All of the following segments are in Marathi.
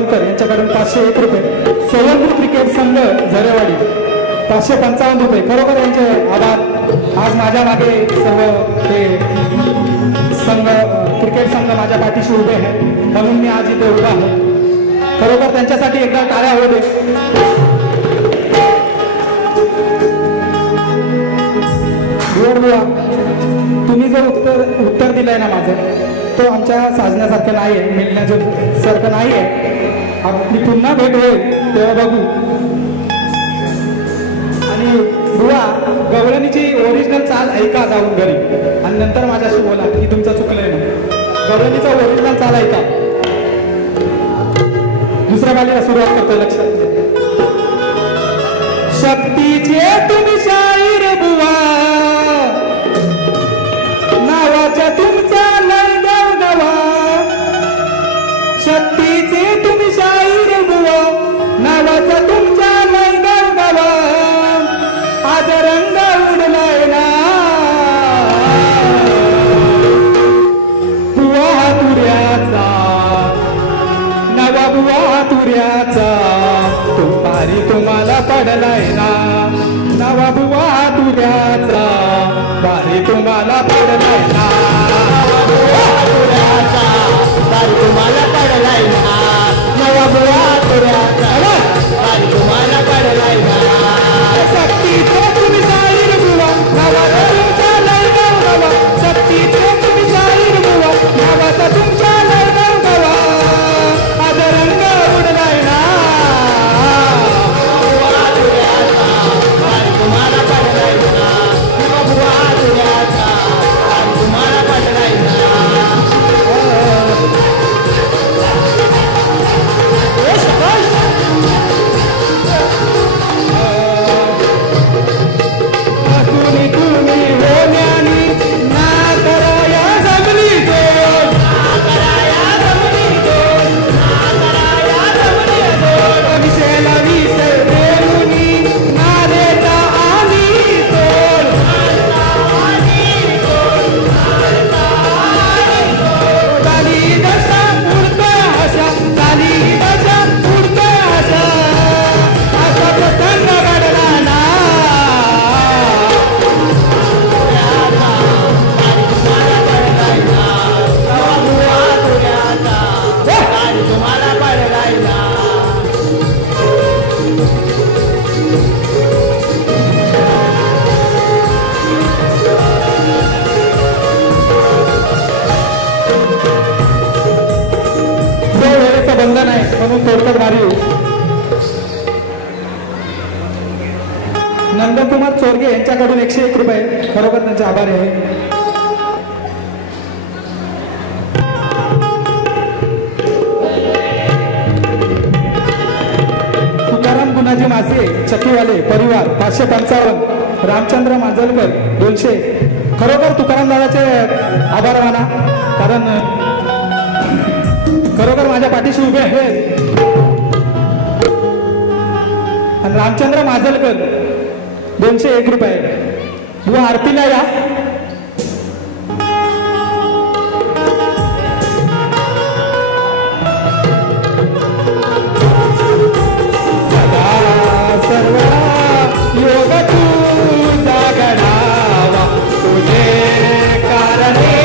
गोळवणकर यांच्याकडून 501 रुपये, सोलंपूर क्रिकेट संघ झरेवाडी 555 रुपये. खरोखर यांचे आभार. आज माझ्या मागे सर्व ते संघ क्रिकेट संघ माझ्या पाठीशी उभे आहे म्हणून मी आज इथे उभा आहे. खरोखर त्यांच्यासाठी एकदा टाळ्या होऊ दे. तुम्ही जो उत्तर दिलंय ना माझं, तो आमच्या साजण्यासारखं नाही आहे, मिळण्यासारखं नाही आहे. आपली पुन्हा भेट होईल तेव्हा बघू. आणि बुवा गवळणीची ओरिजिनल चाल ऐका जाऊन घरी आणि नंतर माझ्याशी बोला की तुमचं चुकलंय म्हणून. गवळणीचा ओरिजिनल चाल ऐका. दुसऱ्या बालीला सुरुवात करतोय, लक्षात घ्या. शक्तीचे तुम्ही शाहीर बुवा, नावाच्या तुमचा लय गवगवा. शक्तीचे तुम्ही शाहीर बुवा, नावाचा तुमचा लय गवगवा. आज रंग उडलाय ना बुवा हातुऱ्याचा, नवा बुवा हातुऱ्याचा. तुपारी तुम्हाला पडलाय ना नवा बुवा हातुऱ्याचा. बारी तुम्हाला पडलाय ना बुवा हातुऱ्याचा. बारी तुम्हाला पडलाय ना नवा बुवा हातुऱ्याचा. बारी तुम्हाला पडलाय ना. शक्तीचे तुम्ही शाहीर बुवा, नावाचा तुमचा लय गवगवा. शक्तीचे तुम्ही शाहीर बुवा, नावाचा तुमचा लय गवगवा. आज रंग उडलाय ना बुवा हातुऱ्याचा. बारी तुम्हाला पडलाय ना नवा बुवा हातुऱ्याचा. बारी तुम्हाला पडलाय ना. तुम्ही होण्यानी ना कराया जमली जोड, ना कराया जमली जोड, ना कराया जमली जोड. विषयाला विषय देऊनी ना देता आली तोड, ना आली तोड, ना आली तोड. चाली दशा उडतोय आशा, चाली दशा उडतोय आशा. असा प्रसंग घडला ना तुम्हाला पडलाय ना. वेळेचं बंधन आहे म्हणून थोडक्यात मारी. नंदकुमार चोरगे यांच्याकडून 101 रुपये. खरोखर त्यांचे आभारी आहे. गुणाजी मासे चकीवाले परिवार 555. रामचंद्र मांजलकर 200. खरोखर तुकाराम दादाचे आभार माना, कारण खरोखर माझ्या पाठीशी उभे आहेत. आणि रामचंद्र मांजलकर 201 रुपये. बुवा आरतीला या. योग तुझा गणावा, तुझे कारणे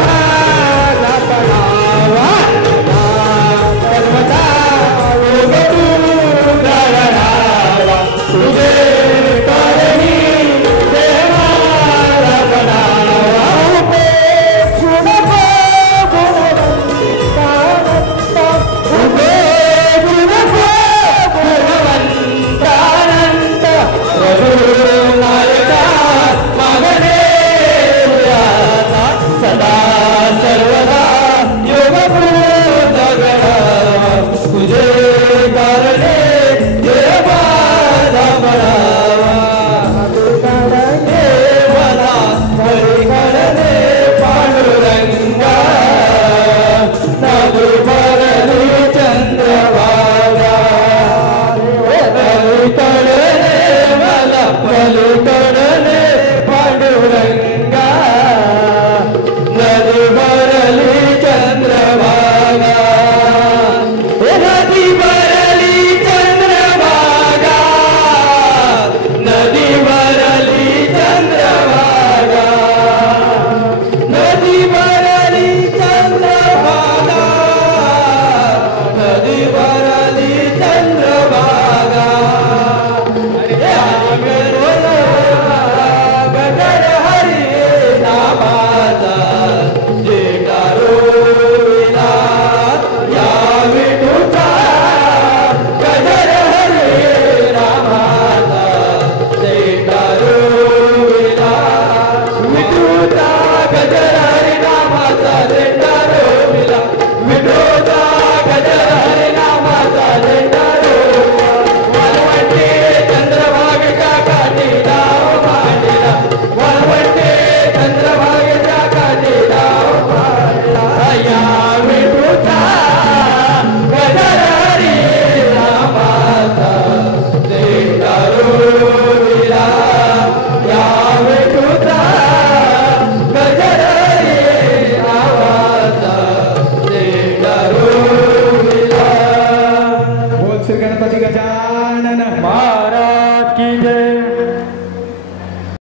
माझा पडावा. सर्वदा योग तुझा गणावा, तुझे कारणे माझा गजानन महाराज